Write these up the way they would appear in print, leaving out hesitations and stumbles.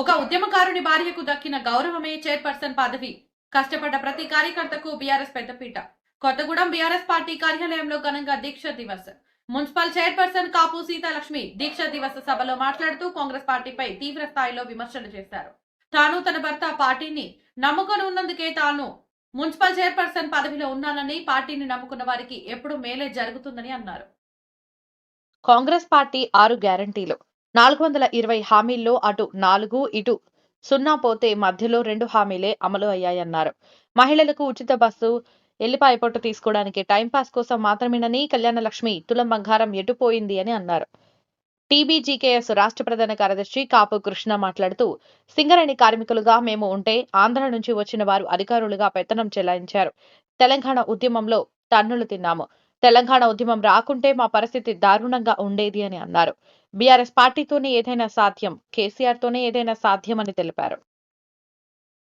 ఒక ఉద్యమకారుని భార్యకు దక్కిన గౌరవమే చైర్పర్సన్ పదవి. కష్టపడ్డ ప్రతి కార్యకర్తకు బీఆర్ఎస్ పెద్దపీట. కొత్తగూడెం బీఆర్ఎస్ పార్టీ కార్యాలయంలో ఘనంగా దీక్ష దివస్. మున్సిపల్ చైర్పర్సన్ కాపు సీతాలక్ష్మి దీక్ష దివస్ సభలో మాట్లాడుతూ కాంగ్రెస్ పార్టీపై తీవ్ర స్థాయిలో విమర్శలు చేశారు. తాను తన భర్త పార్టీని నమ్ముకొని ఉన్నందుకే తాను మున్సిపల్ చైర్పర్సన్ పదవిలో ఉన్నానని, పార్టీని నమ్ముకున్న వారికి ఎప్పుడు మేలే జరుగుతుందని అన్నారు. కాంగ్రెస్ పార్టీ 6 గ్యారంటీలు, 420 హామీల్లో అటు 4 ఇటు 0 పోతే మధ్యలో 2 హామీలే అమలు అయ్యాయన్నారు. మహిళలకు ఉచిత బస్సు, ఎల్లిపాయ పొట్టు తీసుకోవడానికి టైంపాస్ కోసం మాత్రమేనని కళ్యాణలక్ష్మి తులం బంగారం ఎటుపోయింది అని అన్నారు. టీబీజీకేఎస్ రాష్ట్ర ప్రధాన కార్యదర్శి కాపు కృష్ణ మాట్లాడుతూ, సింగరేణి కార్మికులుగా మేము ఉంటే ఆంధ్ర నుంచి వచ్చిన వారు అధికారులుగా పెత్తనం చెలాయించారు. తెలంగాణ ఉద్యమంలో తన్నులు తిన్నాము. తెలంగాణ ఉద్యమం రాకుంటే మా పరిస్థితి దారుణంగా ఉండేది అని అన్నారు. బీఆర్ఎస్ పార్టీతోనే ఏదైనా సాధ్యం, కేసీఆర్ తోనే ఏదైనా సాధ్యం అని తెలిపారు.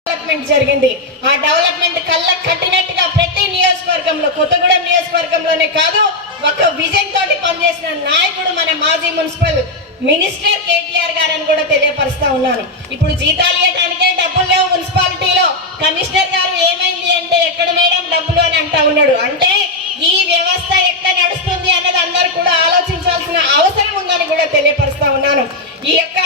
డెవలప్మెంట్ జరిగింది. ఆ డెవలప్మెంట్ కళ్ళకు కట్టినట్టుగా ప్రతి నియోజకవర్గంలో, కొత్తగూడెం నియోజకవర్గంలోనే కాదు, ఒక విజన్ తోటి పనిచేసిన నాయకుడు మన మాజీ మున్సిపల్ మినిస్టర్ కేటీఆర్ గారని కూడా తెలియపరుస్తా ఉన్నాను. ఇప్పుడు జీతాలు ఇవ్వడానికే డబ్బులు లేవు మున్సిపాలిటీలో. కమిషనర్ గారు ఏమైంది అంటే, ఎక్కడ మేడం డబ్బులు అని అంటా ఉన్నాడు. అంటే ఈ వ్యవస్థ ఎట్లా నడుస్తుంది అన్నది అందరూ కూడా ఆలోచించాల్సిన అవసరం ఉందని కూడా తెలియపరుస్తా ఉన్నాను. ఈ యొక్క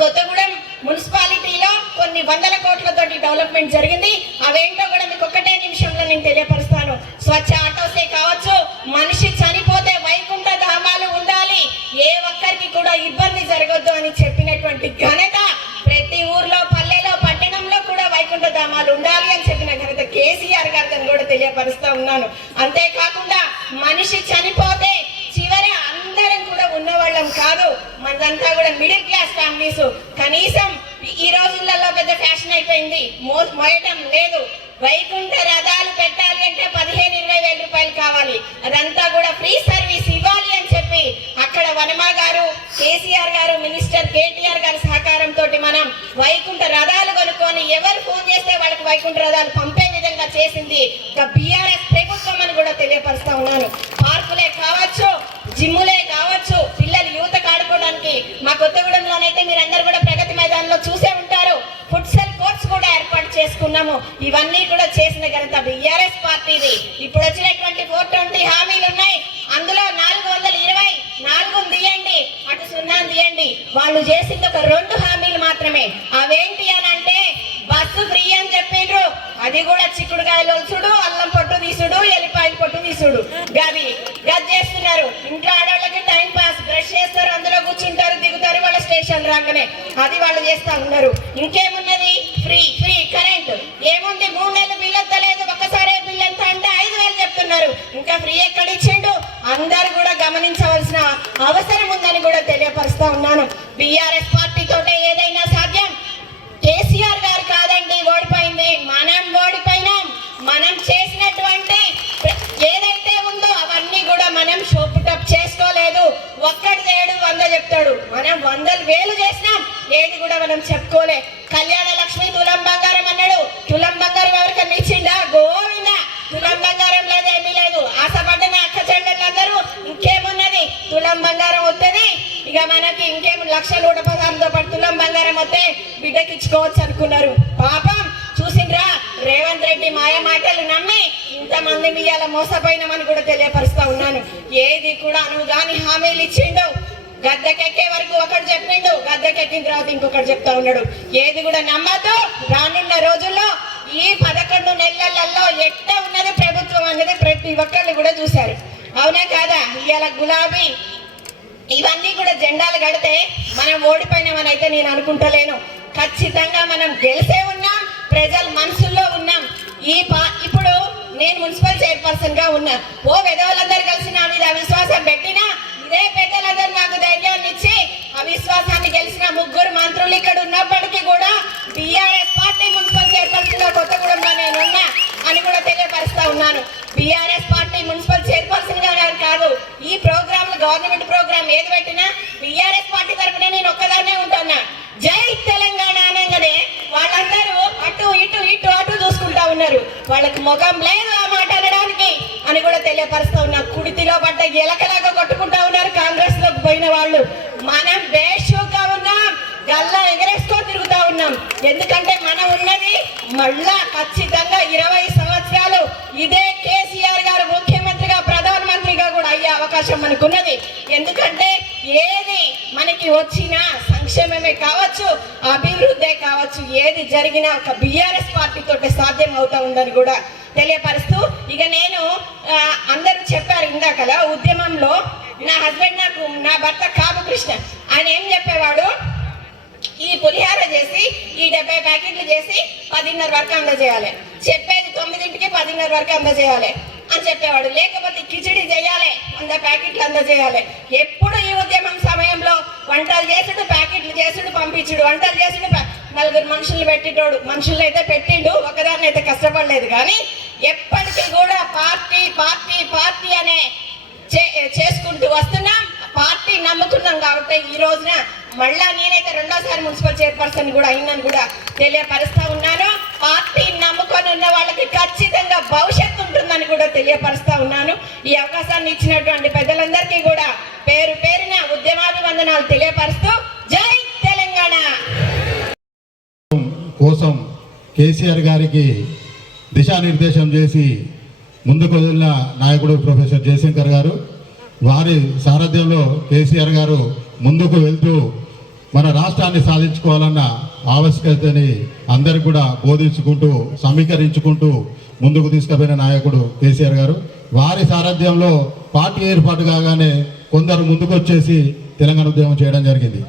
కొత్తగూడెం మున్సిపాలిటీలో కొన్ని వందల కోట్లతోటి డెవలప్మెంట్ జరిగింది. అవేంటో కూడా మీకు ఒక్కటే నిమిషంలో నేను తెలియపరుస్తాను. స్వచ్ఛ ఆటోసే కావచ్చు, మనిషి చనిపోతే వైకుంఠ ధామాలు ఉండాలి, ఏ ఒక్కరికి కూడా ఇబ్బంది జరగొద్దు అని చెప్పినటువంటి ఘనత, ప్రతి ఊర్లో, పల్లెలో, పట్టణంలో కూడా వైకుంఠ ధామాలు ఉండాలి అని చెప్పిన ఘనత కేసీఆర్ గారిని కూడా తెలియపరుస్తా ఉన్నాను. అంతేకాకుండా మనిషి చనిపోతే చివరి అందరం కూడా ఉన్నవాళ్ళం కాదు, మనదంతా కూడా మిడిల్ క్లాస్ ఫ్యామిలీస్. కనీసం ఈ రోజులలో పెద్ద ఫ్యాషన్ అయిపోయింది, మోయటం లేదు. వైకుంఠ రథాలు పెట్టాలి అంటే 15-20 వేల రూపాయలు కావాలి. అదంతా కూడా ఫ్రీ సర్వీస్ ఇవ్వాలి అని చెప్పి అక్కడ వనమా గారు, కేసీఆర్ గారు, మినిస్టర్ కేటీఆర్ గారి సహకారంతో మనం వైకుంఠ రథాలు కొనుక్కొని ఎవరు ఫోన్ చేస్తే వాళ్ళకి వైకుంఠ రథాలు పంపే విధంగా చేసింది బీఆర్ఎస్ ప్రభుత్వం అని కూడా తెలియపరుస్తా ఉన్నాను. పార్కులే కావచ్చు, జిమ్ములే కావచ్చు, పిల్లలు యువతకు ఆడుకోవడానికి మా కొత్తగూడెంలోనైతే మీరందరూ కూడా ప్రగతి మైదానంలో చూసే ఉంటారు, ఫుట్సల్ కోర్ట్స్ కూడా ఏర్పాటు చేసుకున్నాము. ఇవన్నీ కూడా చేసిన ఘనత బీఆర్ఎస్ పార్టీది. ఇప్పుడు వచ్చినటువంటి 420 హామీలు ఉన్నాయి. అందులో 420, 4 తీయండి, అటు 0 తీయండి. వాళ్ళు చేసింది ఒక 2 హామీలు మాత్రమే. అవేంటి అని అంటే, బస్సు ఫ్రీ అని చెప్పిండ్రు, అది కూడా చిక్కుడుకాయలు ఒలుసుడు, అల్లం పొట్టు తీసుడు, ఎల్లిపాయలు పొట్టు తీసుడు, గది చేస్తున్నారు. ఇంట్లో ఆడవాళ్ళకి టైం పాస్, బ్రష్ చేస్తారు, అందులో కూర్చుంటారు, దిగుతారు, వాళ్ళ స్టేషన్ రాగానే అది వాళ్ళు చేస్తా ఉన్నారు. ఇంకేమున్నది? Free current. ఏముంది? 3 నెలలు బిల్లు ఎత్తలేదు, ఒక్కసారి బిల్లు ఎంత అంటే 5,000 చెప్తున్నారు. ఇంకా ఫ్రీ ఎక్కడ ఇచ్చిండు? అందరు కూడా గమనించవలసిన అవసరం ఉందని కూడా తెలియపరుస్తా ఉన్నాను. బీఆర్ఎస్ పార్టీతోటే ఏదైనా సాధ్యం. కేసీఆర్ గారు కాదండి ఓడిపోయింది, మనం ఓడిపోయినాం. మనం చేసినటువంటి ఏదైతే ఉందో అవన్నీ కూడా మనం షోపుటప్ చేసుకోలేదు. ఒక్కడు 700 చెప్తాడు, మనం 100,000 చేసినాం, ఏది కూడా మనం చెప్పుకోలే. కళ్యాణ లక్ష్మి తులం బంగారం అన్నాడు, తులం బంగారం ఎవరికన్నా ఇచ్చిండా? గోవిందా, తులం బంగారం లేదు, ఏమీ లేదు. ఆశపడ్డ అక్క చెల్లెళ్ళందరూ ఇంకేమున్నది, తులం బంగారం వస్తుంది, ఇక మనకి ఇంకేం 1,16,000తో పాటు తులం బంగారం వస్తే బిడ్డకి ఇచ్చుకోవచ్చు అనుకున్నారు. పాపం చూసిండ్రా, రేవంత్ రెడ్డి మాయ మాటలు నమ్మి ఇంతమంది మీయాల మోసపోయినామని కూడా తెలియపరుస్తా ఉన్నాను. ఏది కూడా అనుగాని హామీలు ఇచ్చిండు. గద్దెకెక్కే వరకు ఒకటి చెప్పిండు, గద్దెకెక్కిన తర్వాత ఇంకొకటి చెప్తా ఉన్నాడు. ఏది కూడా నమ్మద్దు. రానున్న రోజుల్లో ఈ 11 నెలలలో ఎట్లా ఉన్నది ప్రభుత్వం అనేది ప్రతి ఒక్కళ్ళు కూడా చూశారు. అవునా కాదా? ఇవాళ గులాబీ ఇవన్నీ కూడా జెండాలు కడితే మనం ఓడిపోయినామని అయితే నేను అనుకుంటలేను. ఖచ్చితంగా మనం గెలిసే ఉన్నాం, ప్రజల మనసుల్లో ఉన్నాం. ఇప్పుడు నేను మున్సిపల్ చైర్పర్సన్ గా ఉన్నా. వెధవలందరూ కలిసి నా మీద అవిశ్వాసం పెట్టినా, ఇదే పెద్దలందరూ నాకు ధైర్యాన్ని ఇచ్చి అవిశ్వాసాన్ని గెలిచిన 3 మంత్రులు ఇక్కడ ఉన్నప్పటికీ కూడా బీఆర్ఎస్ పార్టీ మున్సిపల్ చైర్పర్సన్ గా కొత్తగూడెంలో నేను ఉన్నా అని కూడా తెలియపరుస్తా ఉన్నాను. బీఆర్ఎస్ పార్టీ మున్సిపల్ చైర్పర్సన్ గా కాదు, ఈ ప్రోగ్రామ్ గవర్నమెంట్ ప్రోగ్రామ్ ఏది పెట్టినా బీఆర్ఎస్ పార్టీ తరఫున నేను ఒక్కదాన్నే ఉంటున్నా. జై తెలంగాణ అనగానే వాళ్ళందరూ అటు ఇటు చూసుకుంటా ఉన్నారు. వాళ్ళకి ముఖం లేదు ఆ మాట అనడానికి అని కూడా తెలియపరుస్తా ఉన్నా. కుడితిలో పడ్డ ఎలకలాగా కొట్టుకుంటా ఉన్నారు కాంగ్రెస్ లోకి పోయిన వాళ్ళు. మనం బేషుగా ఉన్నాం, గల్లా ఎగరేస్తాం. ఉన్నాం. ఎందుకంటే మనం ఉన్నది మళ్ళా ఖచ్చితంగా 20 సంవత్సరాలు ఇదే కేసీఆర్ గారు ముఖ్యమంత్రిగా ప్రధానమంత్రిగా కూడా అయ్యే అవకాశం మనకు ఉన్నది. ఎందుకంటే ఏది మనకి వచ్చినా సంక్షేమమే కావచ్చు, అభివృద్ధే కావచ్చు, ఏది జరిగినా ఒక బీఆర్ఎస్ పార్టీతో సాధ్యం అవుతా ఉందని కూడా తెలియపరుస్తూ, ఇక నేను అందరూ చెప్పారు ఇందాకలా ఉద్యమంలో నా హస్బెండ్ నా భర్త కాపు కృష్ణ ఆయన ఏం చెప్పేవాడు, ఈ పులిహార చేసి ఈ 70 ప్యాకెట్లు చేసి 10:30 వరకు అందజేయాలి, చెప్పేది 9ంటికి 10:30 వరకు అందజేయాలి అని చెప్పేవాడు. లేకపోతే కిచిడి చేయాలి, 100 ప్యాకెట్లు అందజేయాలి. ఎప్పుడు ఈ ఉద్యమం సమయంలో వంటలు చేసుడు, ప్యాకెట్లు చేసుడు, పంపించుడు, వంటలు చేసుడు, 4 మనుషులు పెట్టేటోడు, మనుషులు అయితే పెట్టిండు, ఒకదాన్ని అయితే కష్టపడలేదు. కానీ ఎప్పటికీ కూడా పార్టీ పార్టీ పార్టీ అనే చేసుకుంటూ వస్తున్నాం. పార్టీ నమ్ముకున్నాం కాబట్టి ఈ రోజున మళ్ళా నేనైతే 2వ మున్సిపల్ చైర్పర్సన్ కూడా అయినని కూడా తెలియపరుస్తా ఉన్నాను. పార్టీ నమ్ముకొని ఉన్న వాళ్ళకి ఖచ్చితంగా భవిష్యత్తు ఉంటుందని కూడా తెలియపరుస్తా ఉన్నాను. ఈ అవకాశాన్ని ఇచ్చినటువంటి పెద్దలందరికీ కూడా పేరు పేరున ఉద్యమాభివందనాలు తెలియపరుస్తూ జై తెలంగాణ. కోసం కేసీఆర్ గారికి దిశానిర్దేశం చేసి ముందుకు వదిలిన నాయకుడు ప్రొఫెసర్ జయశంకర్ గారు, వారి సారథ్యంలో కేసీఆర్ గారు ముందుకు వెళ్తూ మన రాష్ట్రాన్ని సాధించుకోవాలన్న ఆవశ్యకతని అందరికి కూడా బోధించుకుంటూ సమీకరించుకుంటూ ముందుకు తీసుకుపోయిన నాయకుడు కేసీఆర్ గారు. వారి సారథ్యంలో పార్టీ ఏర్పాటు కాగానే కొందరు ముందుకు వచ్చేసి తెలంగాణ ఉద్యమం చేయడం జరిగింది.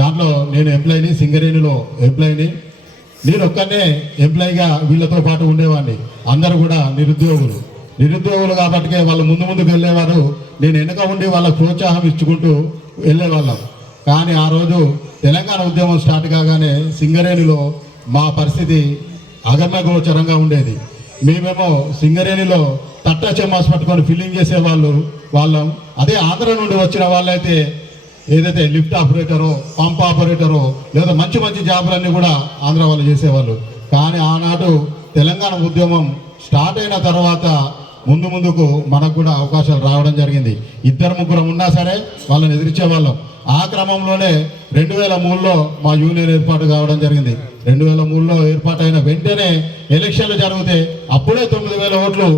దాంట్లో నేను ఎంప్లాయీని, సింగరేణిలో ఎంప్లాయీని. నేను ఒక్కనే ఎంప్లాయీగా వీళ్ళతో పాటు ఉండేవాడిని. అందరూ కూడా నిరుద్యోగులు కాబట్టికే వాళ్ళు ముందుకు వెళ్ళేవారు. నేను వెనక ఉండి వాళ్ళకు ప్రోత్సాహం ఇచ్చుకుంటూ వెళ్ళేవాళ్ళం. కానీ ఆ రోజు తెలంగాణ ఉద్యమం స్టార్ట్ కాగానే సింగరేణిలో మా పరిస్థితి అగమ్యగోచరంగా ఉండేది. మేమేమో సింగరేణిలో తట్ట చెమ్మాస్ పట్టుకొని ఫిల్లింగ్ వాళ్ళం. అదే ఆంధ్ర నుండి వచ్చిన వాళ్ళైతే ఏదైతే లిఫ్ట్ ఆపరేటరో, పంప్ ఆపరేటరో, లేదా మంచి జాబులన్నీ కూడా ఆంధ్ర వాళ్ళు చేసేవాళ్ళు. కానీ ఆనాడు తెలంగాణ ఉద్యమం స్టార్ట్ అయిన తర్వాత ముందుకు మనకు కూడా అవకాశాలు రావడం జరిగింది. 2-3 ఉన్నా సరే వాళ్ళని ఎదిరించేవాళ్ళం. ఆ క్రమంలోనే 2003లో మా యూనియన్ ఏర్పాటు కావడం జరిగింది. 2003లో ఏర్పాటైన వెంటనే ఎలక్షన్లు జరిగితే అప్పుడే 9,000 ఓట్లు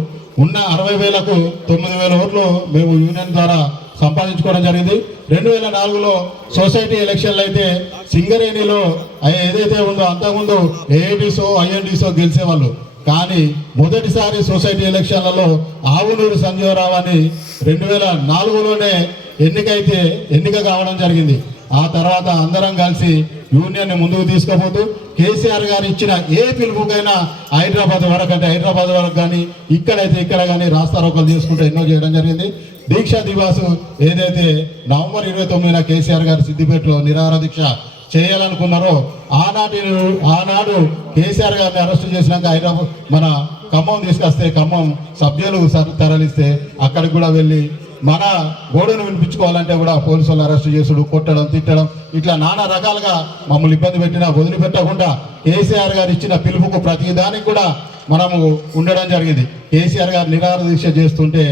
ఉన్న 60,000కు 9,000 ఓట్లు మేము యూనియన్ ద్వారా సంపాదించుకోవడం జరిగింది. 2004లో సొసైటీ ఎలక్షన్లు అయితే సింగరేణిలో ఏదైతే ఉందో అంతకుముందు ఏఐటీసో ఐఎన్టీసో గెలిచేవాళ్ళు. కానీ మొదటిసారి సొసైటీ ఎలక్షన్లలో ఆవునూరు సంజీవరావు అని 2004లోనే ఎన్నిక కావడం జరిగింది. ఆ తర్వాత అందరం కలిసి యూనియన్ని ముందుకు తీసుకుపోతూ కేసీఆర్ గారు ఇచ్చిన ఏ పిలుపుకైనా హైదరాబాద్ వరకు కానీ ఇక్కడ కానీ రాస్తారోకలు తీసుకుంటూ ఎన్నో చేయడం జరిగింది. దీక్షా దివాసు ఏదైతే నవంబర్ 29న కేసీఆర్ గారు సిద్దిపేటలో నిరాహార దీక్ష చేయాలనుకున్నారో ఆనాడు కేసీఆర్ గారిని అరెస్ట్ చేసినాక హైదరాబాద్ మన ఖమ్మం తీసుకొస్తే ఖమ్మం సభ్యులు తరలిస్తే అక్కడికి కూడా వెళ్ళి మన గోడను వినిపించుకోవాలంటే కూడా పోలీసు వాళ్ళు అరెస్ట్ చేసుడు, కొట్టడం, తిట్టడం, ఇట్లా నానా రకాలుగా మమ్మల్ని ఇబ్బంది పెట్టినా వదిలిపెట్టకుండా కేసీఆర్ గారు ఇచ్చిన పిలుపుకు ప్రతి దానికి కూడా మనము ఉండడం జరిగింది. కేసీఆర్ గారు నిరాహార దీక్ష చేస్తుంటే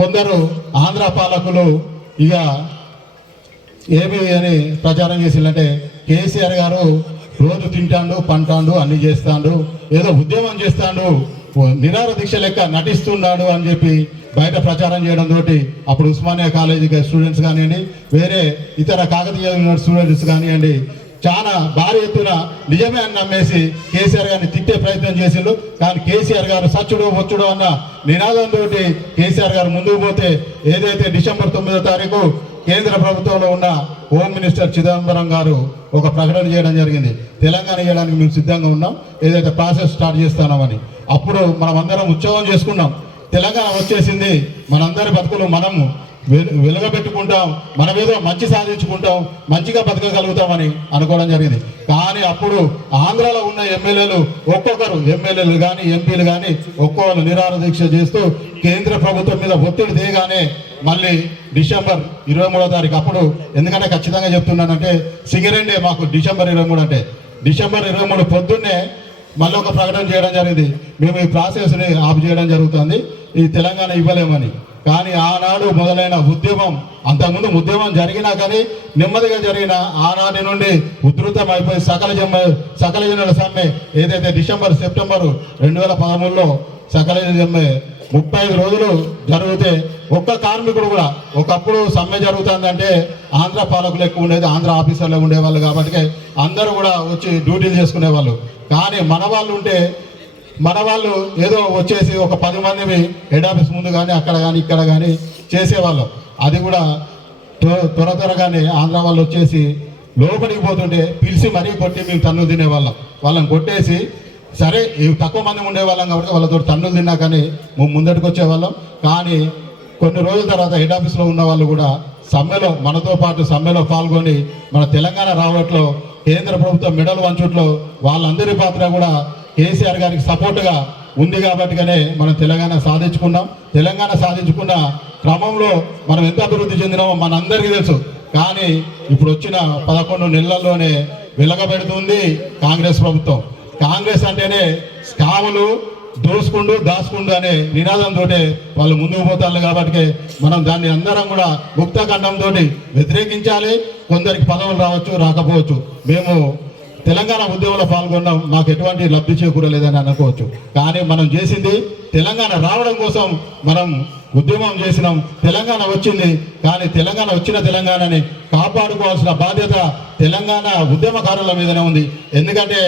కొందరు ఆంధ్ర పాలకులు ఇక ఏమి అని ప్రచారం చేసిందంటే కేసీఆర్ గారు రోజు తింటాడు, పంటాడు, అన్ని చేస్తాడు, ఏదో ఉద్యమం చేస్తాడు, నిరాహార దీక్ష లెక్క నటిస్తున్నాడు అని చెప్పి బయట ప్రచారం చేయడం తోటి అప్పుడు ఉస్మానియా కాలేజీ స్టూడెంట్స్ కానివ్వండి, వేరే ఇతర కాకతీయ స్టూడెంట్స్ కానివ్వండి, చాలా భారీ ఎత్తున నిజమే అని నమ్మేసి కేసీఆర్ గారిని తిట్టే ప్రయత్నం చేసిండు. కానీ కేసీఆర్ గారు సచ్చుడు వచ్చుడు అన్న నినాదంతో కేసీఆర్ గారు ముందుకు పోతే ఏదైతే డిసెంబర్ 9వ తారీఖు కేంద్ర ప్రభుత్వంలో ఉన్న హోమ్ మినిస్టర్ చిదంబరం గారు ఒక ప్రకటన చేయడం జరిగింది. తెలంగాణ ఇవ్వడానికి మేము సిద్ధంగా ఉన్నాం, ఏదైతే ప్రాసెస్ స్టార్ట్ చేస్తున్నామని. అప్పుడు మనం అందరం ఉత్సవం చేసుకున్నాం. తెలంగాణ వచ్చేసింది, మనందరి బతుకులు మనము వెలుగబెట్టుకుంటాం, మనమేదో మంచి సాధించుకుంటాం, మంచిగా బతకగలుగుతామని అనుకోవడం జరిగింది. కానీ అప్పుడు ఆంధ్రాలో ఉన్న ఎమ్మెల్యేలు కానీ ఎంపీలు కానీ ఒక్కొక్కరు నిరాహార దీక్ష చేస్తూ కేంద్ర ప్రభుత్వం మీద ఒత్తిడి దిగానే మళ్ళీ డిసెంబర్ 23వ తారీఖు అప్పుడు, ఎందుకంటే ఖచ్చితంగా చెప్తున్నానంటే సింగరేణి మాకు డిసెంబర్ 23 అంటే డిసెంబర్ 23 పొద్దున్నే మళ్ళీ ఒక ప్రకటన చేయడం జరిగింది. మేము ఈ ప్రాసెస్ని ఆఫ్ చేయడం జరుగుతుంది, ఈ తెలంగాణ ఇవ్వలేమని. కానీ ఆనాడు మొదలైన ఉద్యమం, అంతకుముందు ఉద్యమం జరిగినా కానీ నెమ్మదిగా జరిగిన ఆనాటి నుండి ఉధృతం అయిపోయి సకల జనుల సమ్మె ఏదైతే సెప్టెంబర్ 2013లో సకల సమ్మె 35 రోజులు జరిగితే ఒక్క కార్మికుడు కూడా, ఒకప్పుడు సమ్మె జరుగుతుందంటే ఆంధ్ర పాలకులు ఎక్కువ ఉండేది, ఆంధ్ర ఆఫీసర్లు ఉండేవాళ్ళు కాబట్టి అందరూ కూడా వచ్చి డ్యూటీలు చేసుకునేవాళ్ళు. కానీ మన వాళ్ళు ఏదో వచ్చేసి ఒక 10 మందిని హెడ్ ఆఫీస్ ముందు కానీ అక్కడ కానీ ఇక్కడ కానీ చేసేవాళ్ళు. అది కూడా త్వరగానే ఆంధ్ర వాళ్ళు వచ్చేసి లోపలికి పోతుంటే పిలిచి మరీ కొట్టి మేము తన్నులు తినేవాళ్ళం. వాళ్ళని కొట్టేసి సరే తక్కువ మంది ఉండేవాళ్ళం కాబట్టి వాళ్ళతో తన్నులు తిన్నా కానీ ముందటికి వచ్చేవాళ్ళం. కానీ కొన్ని రోజుల తర్వాత హెడ్ ఆఫీస్లో ఉన్న వాళ్ళు కూడా సమ్మెలో మనతో పాటు సమ్మెలో పాల్గొని మన తెలంగాణ రావట్లో కేంద్ర ప్రభుత్వం మెడల్ వంచుట్లో వాళ్ళందరి పాత్ర కూడా కేసీఆర్ గారికి సపోర్టుగా ఉంది కాబట్టిగానే మనం తెలంగాణ సాధించుకున్నాం. తెలంగాణ సాధించుకున్న క్రమంలో మనం ఎంత అభివృద్ధి చెందినామో మనందరికీ తెలుసు. కానీ ఇప్పుడు వచ్చిన 11 నెలల్లోనే వెలగబెడుతుంది కాంగ్రెస్ ప్రభుత్వం. కాంగ్రెస్ అంటేనే స్కాములు, దాచుకుండు అనే నినాదంతో వాళ్ళు ముందుకు పోతారు కాబట్టి మనం దాన్ని అందరం కూడా ముక్త ఖండంతో వ్యతిరేకించాలి. కొందరికి పదవులు రావచ్చు, రాకపోవచ్చు. మేము తెలంగాణ ఉద్యమంలో పాల్గొన్నాం, మాకు ఎటువంటి లబ్ధి చేకూరలేదని అనుకోవచ్చు. కానీ మనం చేసింది తెలంగాణ రావడం కోసం మనం ఉద్యమం చేసినాం. తెలంగాణ వచ్చింది, కానీ వచ్చిన తెలంగాణని కాపాడుకోవాల్సిన బాధ్యత తెలంగాణ ఉద్యమకారుల మీదనే ఉంది. ఎందుకంటే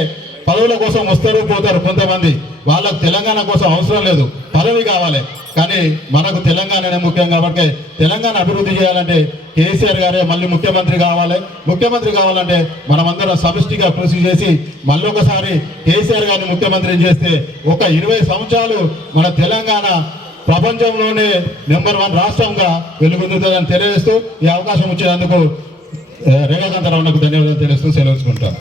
పదవుల కోసం వస్తారు పోతారు కొంతమంది, వాళ్ళకు తెలంగాణ కోసం అవసరం లేదు, పదవి కావాలి. కానీ మనకు తెలంగాణనే ముఖ్యం కాబట్టి తెలంగాణ అభివృద్ధి చేయాలంటే కేసీఆర్ గారే మళ్ళీ ముఖ్యమంత్రి కావాలి. ముఖ్యమంత్రి కావాలంటే మనమందరం సమిష్టిగా కృషి చేసి మళ్ళొకసారి కేసీఆర్ గారిని ముఖ్యమంత్రిని చేస్తే ఒక 20 సంవత్సరాలు మన తెలంగాణ ప్రపంచంలోనే నెంబర్ 1 రాష్ట్రంగా వెలుగొందుతుందని తెలియజేస్తూ ఈ అవకాశం ఇచ్చినందుకు రేఖాకాంతరావుకు ధన్యవాదాలు తెలుస్తూ సెలవుకుంటాను.